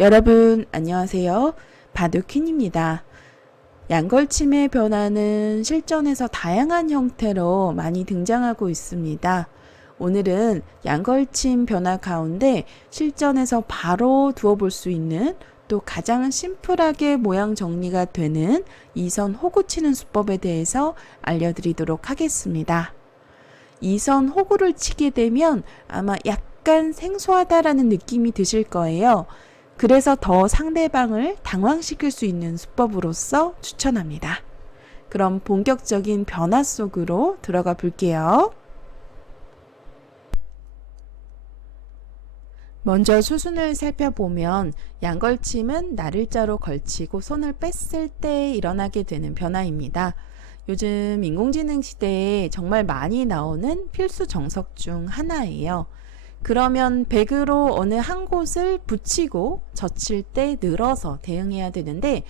여러분 안녕하세요. 바둑퀸입니다. 양걸침의 변화는 실전에서 다양한 형태로 많이 등장하고 있습니다. 오늘은 양걸침 변화 가운데 실전에서 바로 두어볼 수 있는 또 가장 심플하게 모양 정리가 되는 이선 호구 치는 수법에 대해서 알려드리도록 하겠습니다. 이선 호구를 치게 되면 아마 약간 생소하다라는 느낌이 드실 거예요. 그래서 더 상대방을 당황시킬 수 있는 수법으로서 추천합니다. 그럼 본격적인 변화 속으로 들어가 볼게요. 먼저 수순을 살펴보면 양걸침은 나를자로 걸치고 손을 뺐을 때 일어나게 되는 변화입니다. 요즘 인공지능 시대에 정말 많이 나오는 필수 정석 중 하나예요. 그러면 백으로 어느 한 곳을 붙이고 젖힐 때 늘어서 대응해야 되는데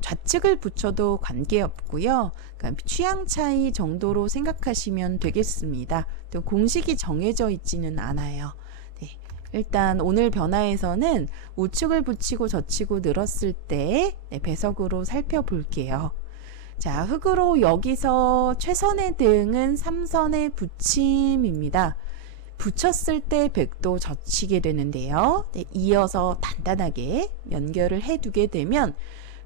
좌측을 붙여도 관계없고요. 그러니까 취향 차이 정도로 생각하시면 되겠습니다. 또 공식이 정해져 있지는 않아요. 네, 일단 오늘 변화에서는 우측을 붙이고 젖히고 늘었을 때 배석으로 살펴볼게요. 자, 흙으로 여기서 최선의 대응은 3선의 붙임입니다. 붙였을 때 백도 젖히게 되는데요. 네, 이어서 단단하게 연결을 해두게 되면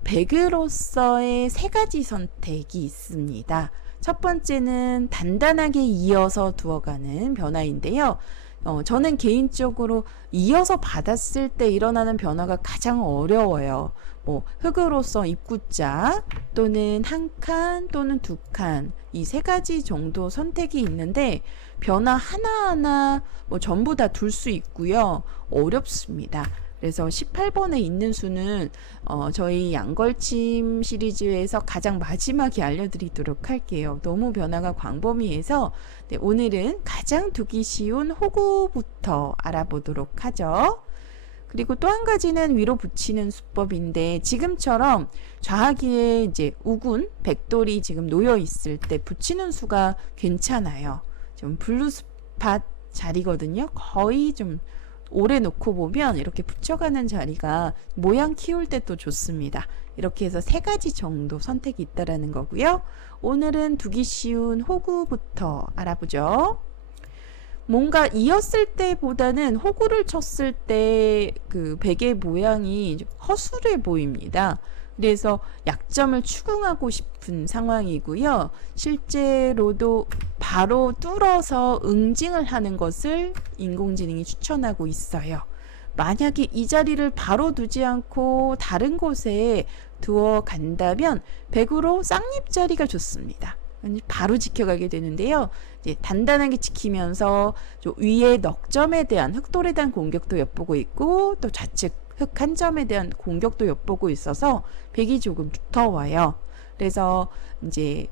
백으로서의 세 가지 선택이 있습니다. 첫 번째는 단단하게 이어서 두어가는 변화인데요. 저는 개인적으로 이어서 받았을 때 일어나는 변화가 가장 어려워요. 흙으로서 입구자 또는 한 칸 또는 두 칸 이 세 가지 정도 선택이 있는데 변화 하나하나 전부 다 둘 수 있고요. 어렵습니다. 그래서 18번에 있는 수는 저희 양걸침 시리즈에서 가장 마지막에 알려드리도록 할게요. 너무 변화가 광범위해서 네, 오늘은 가장 두기 쉬운 호구부터 알아보도록 하죠. 그리고 또 한 가지는 위로 붙이는 수법인데 지금처럼 좌하기에 이제 우군, 백돌이 지금 놓여 있을 때 붙이는 수가 괜찮아요. 좀 블루스팟 자리거든요. 거의 좀 오래 놓고 보면 이렇게 붙여가는 자리가 모양 키울 때 또 좋습니다. 이렇게 해서 세 가지 정도 선택이 있다라는 거고요. 오늘은 두기 쉬운 호구부터 알아보죠. 뭔가 이었을 때보다는 호구를 쳤을 때 그 백의 모양이 허술해 보입니다. 그래서 약점을 추궁하고 싶은 상황이고요. 실제로도 바로 뚫어서 응징을 하는 것을 인공지능이 추천하고 있어요. 만약에 이 자리를 바로 두지 않고 다른 곳에 두어 간다면 백으로 쌍립 자리가 좋습니다. 바로 지켜가게 되는데요. 이제 단단하게 지키면서 위에 넉점에 대한 흑돌에 대한 공격도 엿보고 있고 또 좌측 흑 한 점에 대한 공격도 엿보고 있어서 백이 조금 두터워요. 그래서 이제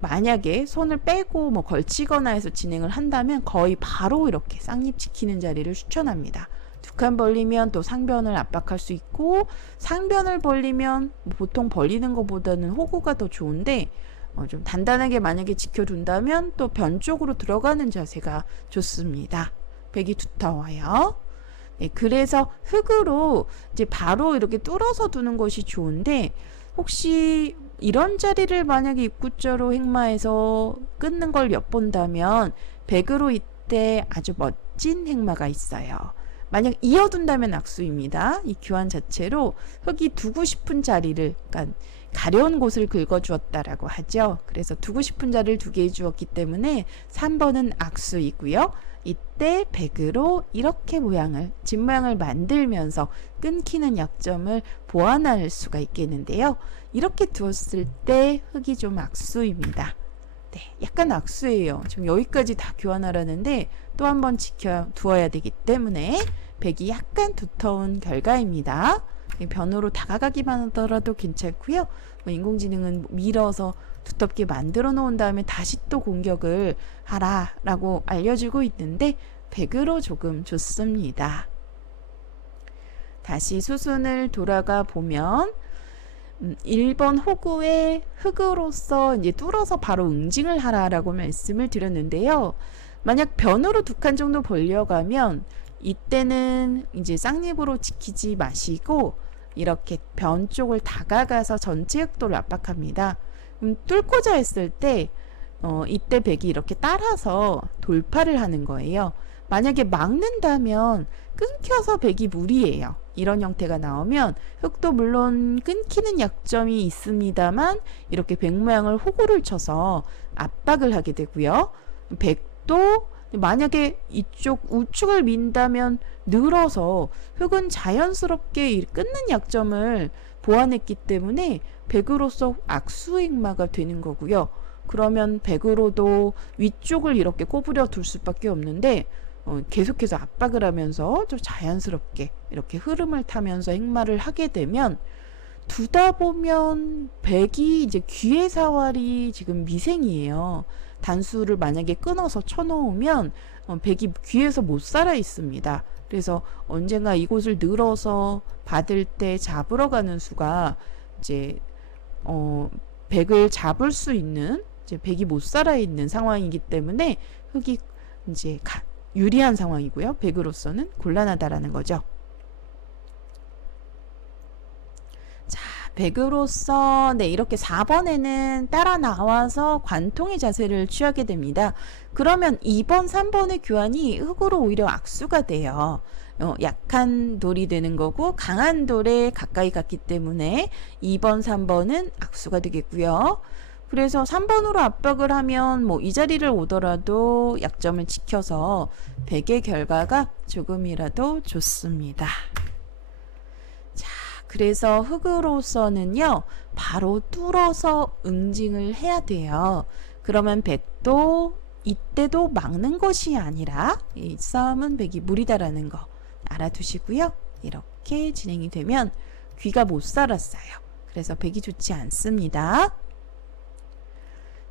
만약에 손을 빼고 걸치거나 해서 진행을 한다면 거의 바로 이렇게 쌍립 지키는 자리를 추천합니다. 두 칸 벌리면 또 상변을 압박할 수 있고 상변을 벌리면 보통 벌리는 것보다는 호구가 더 좋은데 좀 단단하게 만약에 지켜둔다면 또 변 쪽으로 들어가는 자세가 좋습니다. 백이 두터워요. 네, 그래서 흙으로 이제 바로 이렇게 뚫어서 두는 것이 좋은데 혹시 이런 자리를 만약에 입구자로 행마해서 끊는 걸 엿본다면 백으로 이때 아주 멋진 행마가 있어요. 만약 이어둔다면 악수입니다. 이 교환 자체로 흙이 두고 싶은 자리를 그러니까 가려운 곳을 긁어주었다라고 하죠. 그래서 두고 싶은 자리를 두 개 해주었기 때문에 3번은 악수이고요. 이때 백으로 이렇게 뒷모양을 만들면서 끊기는 약점을 보완할 수가 있겠는데요. 이렇게 두었을 때 흙이 좀 악수입니다. 네, 약간 악수예요. 지금 여기까지 다 교환하라는데 또 한 번 두어야 되기 때문에 백이 약간 두터운 결과입니다. 변으로 다가가기만 하더라도 괜찮고요. 인공지능은 밀어서 두텁게 만들어 놓은 다음에 다시 또 공격을 하라라고 알려주고 있는데 백으로 조금 좋습니다. 다시 수순을 돌아가 보면 1번 호구의 흙으로서 이제 뚫어서 바로 응징을 하라라고 말씀을 드렸는데요. 만약 변으로 두 칸 정도 벌려가면 이때는 이제 쌍립으로 지키지 마시고 이렇게 변 쪽을 다가가서 전체 흑도를 압박합니다. 뚫고자 했을 때 이때 백이 이렇게 따라서 돌파를 하는 거예요. 만약에 막는다면 끊겨서 백이 무리예요. 이런 형태가 나오면 흑도 물론 끊기는 약점이 있습니다만 이렇게 백 모양을 호구를 쳐서 압박을 하게 되고요. 백도 만약에 이쪽 우측을 민다면 늘어서 흑은 자연스럽게 끊는 약점을 보완했기 때문에 백으로서 악수행마가 되는 거고요. 그러면 백으로도 위쪽을 이렇게 꼬부려 둘 수밖에 없는데 계속해서 압박을 하면서 좀 자연스럽게 이렇게 흐름을 타면서 행마를 하게 되면 두다 보면 백이 이제 귀의 사활이 지금 미생이에요. 단수를 만약에 끊어서 쳐놓으면 백이 귀에서 못 살아 있습니다. 그래서 언젠가 이곳을 늘어서 받을 때 잡으러 가는 수가 이제 백을 잡을 수 있는 이제 백이 못 살아 있는 상황이기 때문에 흑이 이제 유리한 상황이고요. 백으로서는 곤란하다라는 거죠. 자, 백으로서 이렇게 4번에는 따라 나와서 관통의 자세를 취하게 됩니다. 그러면 2번, 3번의 교환이 흑으로 오히려 악수가 돼요. 약한 돌이 되는 거고 강한 돌에 가까이 갔기 때문에 2번, 3번은 악수가 되겠고요. 그래서 3번으로 압박을 하면 뭐 이 자리를 오더라도 약점을 지켜서 백의 결과가 조금이라도 좋습니다. 자, 그래서 흑으로서는요, 바로 뚫어서 응징을 해야 돼요. 그러면 백도 이때도 막는 것이 아니라 이 싸움은 백이 무리다라는 거 알아두시고요. 이렇게 진행이 되면 귀가 못 살았어요. 그래서 백이 좋지 않습니다.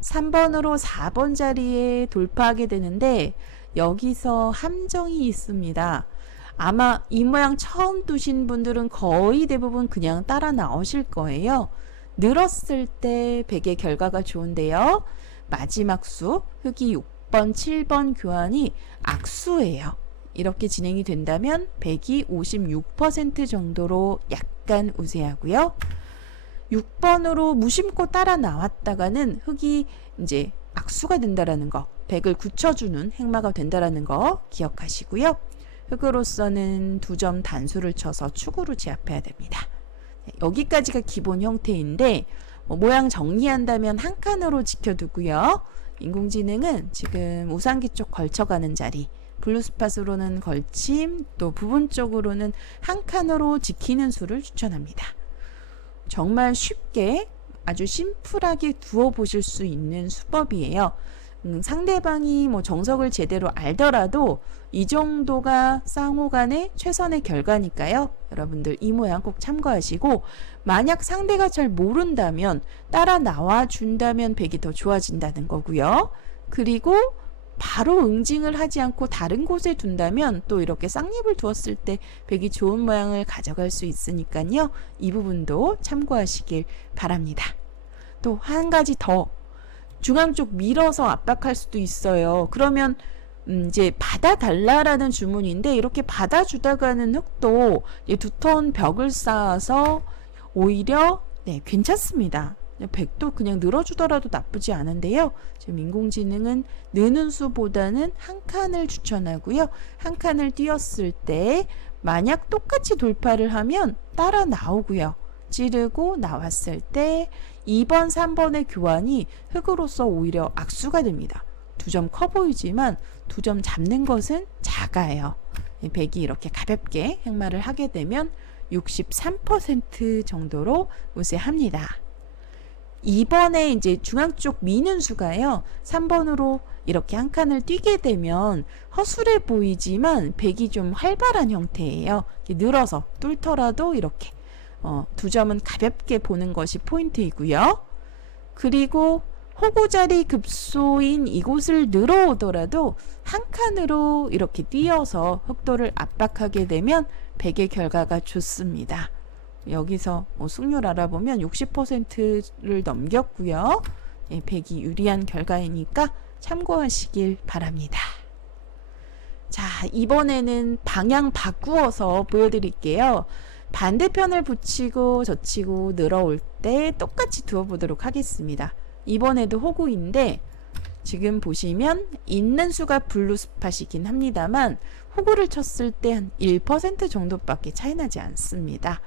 3번으로 4번 자리에 돌파하게 되는데 여기서 함정이 있습니다. 아마 이 모양 처음 두신 분들은 거의 대부분 그냥 따라 나오실 거예요. 늘었을 때 백의 결과가 좋은데요. 마지막 수 흑이 6번, 7번 교환이 악수예요. 이렇게 진행이 된다면 백이 56% 정도로 약간 우세하고요. 6번으로 무심코 따라 나왔다가는 흑이 이제 악수가 된다라는 거, 백을 굳혀주는 행마가 된다라는 거 기억하시고요. 흑으로서는 2점 단수를 쳐서 축으로 제압해야 됩니다. 여기까지가 기본 형태인데 모양 정리한다면 한 칸으로 지켜두고요. 인공지능은 지금 우상기 쪽 걸쳐가는 자리, 블루스팟으로는 걸침, 또 부분적으로는 한 칸으로 지키는 수를 추천합니다. 정말 쉽게 아주 심플하게 두어 보실 수 있는 수법이에요. 상대방이 뭐 정석을 제대로 알더라도 이 정도가 쌍호 간의 최선의 결과니까요. 여러분들 이 모양 꼭 참고하시고, 만약 상대가 잘 모른다면 따라 나와 준다면 백이 더 좋아진다는 거고요. 그리고 바로 응징을 하지 않고 다른 곳에 둔다면 또 이렇게 쌍립을 두었을 때 백이 좋은 모양을 가져갈 수 있으니까요. 이 부분도 참고하시길 바랍니다. 또 한 가지 더, 중앙 쪽 밀어서 압박할 수도 있어요. 그러면 이제 받아달라라는 주문인데 이렇게 받아주다가는 흑도 두터운 벽을 쌓아서 오히려 괜찮습니다. 백도 그냥 늘어주더라도 나쁘지 않은데요. 지금 인공지능은 느는 수보다는 한 칸을 추천하고요. 한 칸을 띄었을 때 만약 똑같이 돌파를 하면 따라 나오고요. 찌르고 나왔을 때 2번, 3번의 교환이 흑으로서 오히려 악수가 됩니다. 2점 커 보이지만 2점 잡는 것은 작아요. 백이 이렇게 가볍게 행마를 하게 되면 63% 정도로 우세합니다. 2번에 이제 중앙 쪽 미는 수가요. 3번으로 이렇게 한 칸을 뛰게 되면 허술해 보이지만 백이 좀 활발한 형태예요. 늘어서 뚫더라도 이렇게 2점은 가볍게 보는 것이 포인트이고요. 그리고 호구자리 급소인 이곳을 늘어오더라도 한 칸으로 이렇게 뛰어서 흑도를 압박하게 되면 백의 결과가 좋습니다. 여기서 승률 알아보면 60%를 넘겼고요. 백이 유리한 결과이니까 참고하시길 바랍니다. 자, 이번에는 방향 바꾸어서 보여드릴게요. 반대편을 붙이고 젖히고 늘어올 때 똑같이 두어보도록 하겠습니다. 이번에도 호구인데 지금 보시면 있는 수가 블루 스팟이긴 합니다만 호구를 쳤을 때 한 1% 정도밖에 차이 나지 않습니다.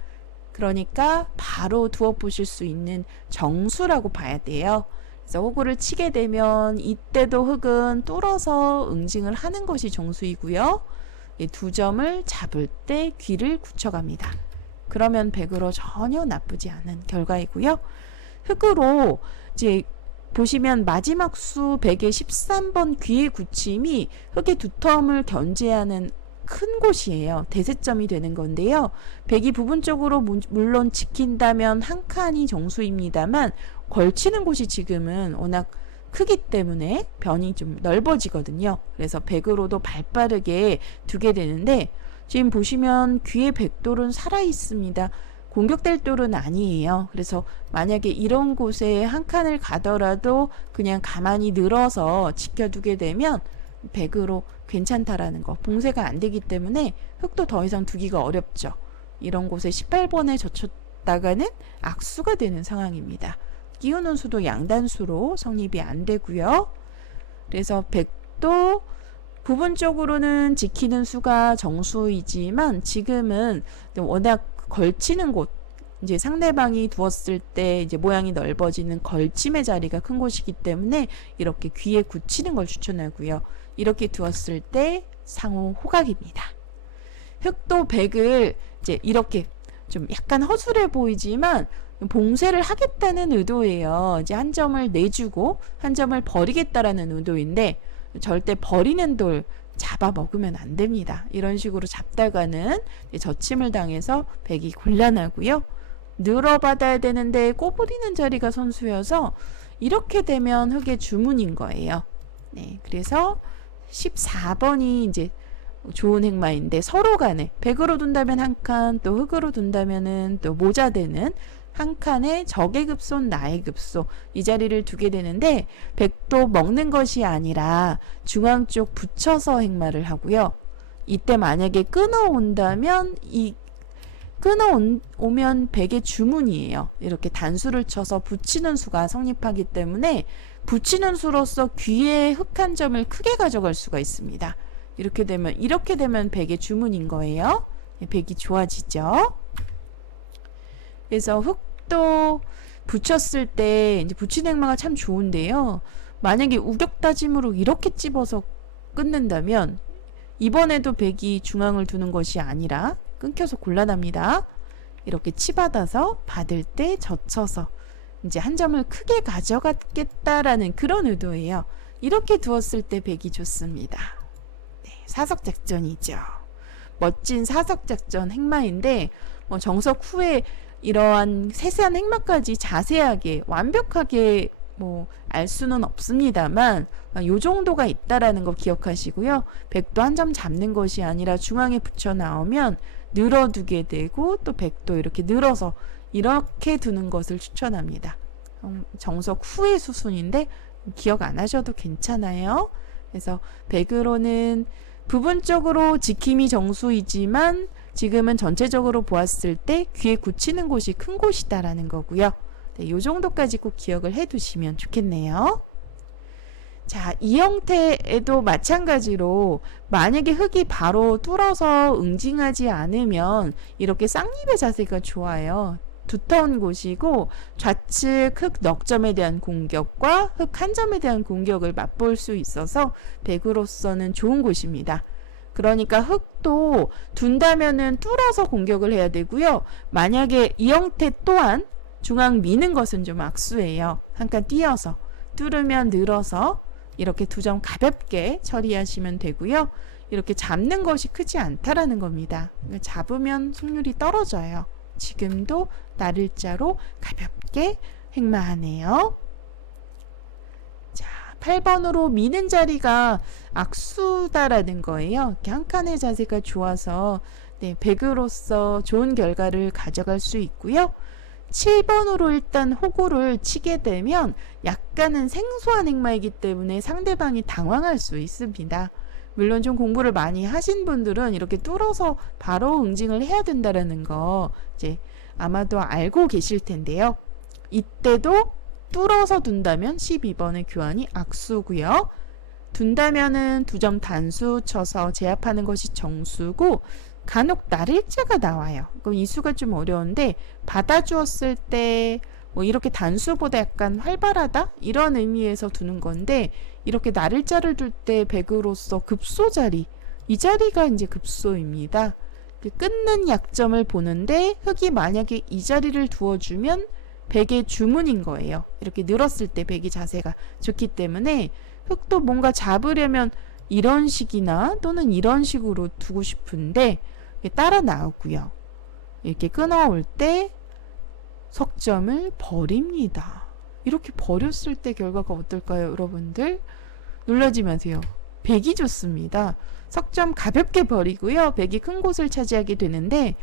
그러니까 바로 두어 보실 수 있는 정수라고 봐야 돼요. 그래서 호구를 치게 되면 이때도 흙은 뚫어서 응징을 하는 것이 정수이고요. 이 두 점을 잡을 때 귀를 굳혀갑니다. 그러면 100으로 전혀 나쁘지 않은 결과이고요. 흙으로 이제 보시면 마지막 수 100의 13번 귀의 굳힘이 흙의 두텀을 견제하는 큰 곳이에요. 대세점이 되는 건데요. 100이 부분적으로 물론 지킨다면 한 칸이 정수입니다만 걸치는 곳이 지금은 워낙 크기 때문에 변이 좀 넓어지거든요. 그래서 100으로도 발빠르게 두게 되는데 지금 보시면 귀의 백돌은 살아 있습니다. 공격될 돌은 아니에요. 그래서 만약에 이런 곳에 한 칸을 가더라도 그냥 가만히 늘어서 지켜두게 되면 100으로 괜찮다라는 거. 봉쇄가 안 되기 때문에 흙도 더 이상 두기가 어렵죠. 이런 곳에 18번에 젖혔다가는 악수가 되는 상황입니다. 끼우는 수도 양단수로 성립이 안 되고요. 그래서 100도 부분적으로는 지키는 수가 정수이지만 지금은 워낙 걸치는 곳, 이제 상대방이 두었을 때 이제 모양이 넓어지는 걸침의 자리가 큰 곳이기 때문에 이렇게 귀에 굳히는 걸 추천하고요. 이렇게 두었을 때 상호 호각입니다. 흙도 100을 이제 이렇게 좀 약간 허술해 보이지만 봉쇄를 하겠다는 의도예요. 이제 한 점을 내주고 한 점을 버리겠다라는 의도인데 절대 버리는 돌 잡아먹으면 안 됩니다. 이런 식으로 잡다가는 젖힘을 당해서 100이 곤란하고요. 늘어받아야 되는데 꼬부리는 자리가 선수여서 이렇게 되면 흙의 주문인 거예요. 네, 그래서 14번이 이제 좋은 행마인데 서로 간에 100으로 둔다면 한 칸, 또 흙으로 둔다면은 또 모자되는 한 칸에 적의 급소, 나의 급소 이 자리를 두게 되는데 100도 먹는 것이 아니라 중앙 쪽 붙여서 행마를 하고요. 이때 만약에 끊어온다면 이 끊어오면 100의 주문이에요. 이렇게 단수를 쳐서 붙이는 수가 성립하기 때문에 붙이는 수로서 귀에 흙 한 점을 크게 가져갈 수가 있습니다. 이렇게 되면 100의 주문인 거예요. 100이 좋아지죠. 그래서 흙도 붙였을 때 이제 붙이는 행마가 참 좋은데요. 만약에 우격다짐으로 이렇게 찝어서 끊는다면 이번에도 100이 중앙을 두는 것이 아니라 끊겨서 곤란합니다. 이렇게 치받아서 받을 때 젖혀서 이제 한 점을 크게 가져갔겠다라는 그런 의도예요. 이렇게 두었을 때 100이 좋습니다. 네, 사석작전이죠. 멋진 사석작전 행마인데 정석 후에 이러한 세세한 행마까지 자세하게 완벽하게 알 수는 없습니다만 요 정도가 있다라는 거 기억하시고요. 100도 한 점 잡는 것이 아니라 중앙에 붙여 나오면 늘어두게 되고 또 100도 이렇게 늘어서 이렇게 두는 것을 추천합니다. 정석 후의 수순인데 기억 안 하셔도 괜찮아요. 그래서 100으로는 부분적으로 지킴이 정수이지만 지금은 전체적으로 보았을 때 귀에 굳히는 곳이 큰 곳이다라는 거고요. 네, 이 정도까지 꼭 기억을 해 두시면 좋겠네요. 자, 이 형태에도 마찬가지로 만약에 흙이 바로 뚫어서 응징하지 않으면 이렇게 쌍립의 자세가 좋아요. 두터운 곳이고 좌측 흙 넉점에 대한 공격과 흙 한 점에 대한 공격을 맛볼 수 있어서 100으로서는 좋은 곳입니다. 그러니까 흙도 둔다면은 뚫어서 공격을 해야 되고요. 만약에 이 형태 또한 중앙 미는 것은 좀 악수예요. 한 칸 띄어서 뚫으면 늘어서 이렇게 두 점 가볍게 처리하시면 되고요. 이렇게 잡는 것이 크지 않다라는 겁니다. 잡으면 승률이 떨어져요. 지금도 나를자로 가볍게 행마하네요. 자, 8번으로 미는 자리가 악수다라는 거예요. 이렇게 한 칸의 자세가 좋아서 100으로서 좋은 결과를 가져갈 수 있고요. 7번으로 일단 호구를 치게 되면 약간은 생소한 행마이기 때문에 상대방이 당황할 수 있습니다. 물론 좀 공부를 많이 하신 분들은 이렇게 뚫어서 바로 응징을 해야 된다라는 거 이제 아마도 알고 계실 텐데요. 이때도 뚫어서 둔다면 12번의 교환이 악수고요. 둔다면은 2점 단수 쳐서 제압하는 것이 정수고, 간혹 날일자가 나와요. 그럼 이 수가 좀 어려운데 받아주었을 때 뭐 이렇게 단수보다 약간 활발하다 이런 의미에서 두는 건데, 이렇게 날일자를 둘 때 백으로서 급소 자리, 이 자리가 이제 급소입니다. 끊는 약점을 보는데 흑이 만약에 이 자리를 두어주면 백의 주문인 거예요. 이렇게 늘었을 때 백이 자세가 좋기 때문에 흑도 뭔가 잡으려면 이런 식이나 또는 이런 식으로 두고 싶은데 따라 나오고요. 이렇게 끊어올 때 석점을 버립니다. 이렇게 버렸을 때 결과가 어떨까요, 여러분들? 놀라지 마세요. 백이 좋습니다. 석점 가볍게 버리고요. 백이 큰 곳을 차지하게 되는데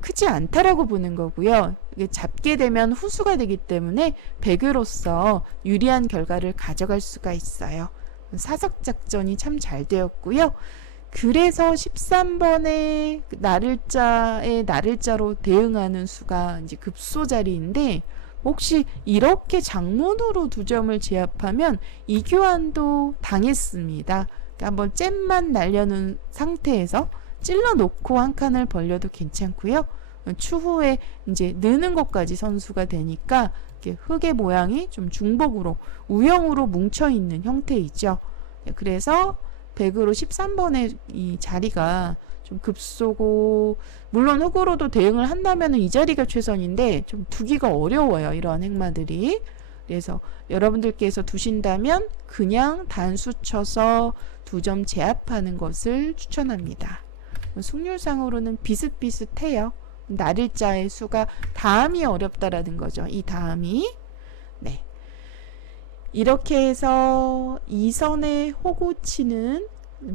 크지 않다라고 보는 거고요. 이게 잡게 되면 후수가 되기 때문에 백으로서 유리한 결과를 가져갈 수가 있어요. 사석작전이 참 잘 되었고요. 그래서 13번의 날일자의 날일자로 대응하는 수가 이제 급소 자리인데, 혹시 이렇게 장문으로 2점을 제압하면 이 교환도 당했습니다. 그러니까 한번 잼만 날려놓은 상태에서 찔러 놓고 한 칸을 벌려도 괜찮고요. 추후에 이제 느는 것까지 선수가 되니까 흑의 모양이 좀 중복으로 우형으로 뭉쳐 있는 형태이죠. 그래서 백으로 13번의 이 자리가 좀 급소고, 물론 흑으로도 대응을 한다면 이 자리가 최선인데 좀 두기가 어려워요, 이러한 행마들이. 그래서 여러분들께서 두신다면 그냥 단수 쳐서 2점 제압하는 것을 추천합니다. 승률상으로는 비슷비슷해요. 날일자의 수가 다음이 어렵다라는 거죠. 이 다음이. 네. 이렇게 해서 2선의 호구치는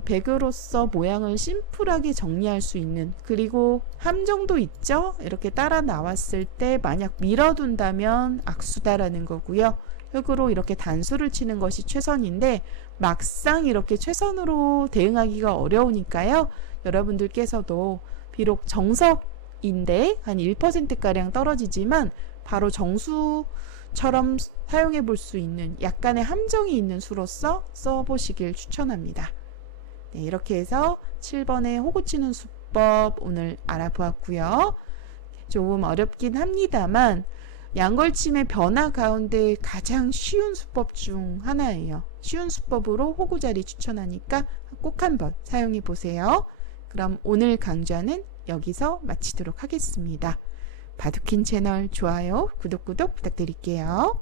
백으로서 모양을 심플하게 정리할 수 있는, 그리고 함정도 있죠. 이렇게 따라 나왔을 때 만약 밀어둔다면 악수다라는 거고요. 흑으로 이렇게 단수를 치는 것이 최선인데 막상 이렇게 최선으로 대응하기가 어려우니까요. 여러분들께서도 비록 정석인데 한 1%가량 떨어지지만 바로 정수처럼 사용해 볼 수 있는 약간의 함정이 있는 수로서 써보시길 추천합니다. 네, 이렇게 해서 7번의 호구치는 수법 오늘 알아보았고요. 조금 어렵긴 합니다만 양걸침의 변화 가운데 가장 쉬운 수법 중 하나예요. 쉬운 수법으로 호구자리 추천하니까 꼭 한번 사용해 보세요. 그럼 오늘 강좌는 여기서 마치도록 하겠습니다. 바둑킨 채널 좋아요, 구독 부탁드릴게요.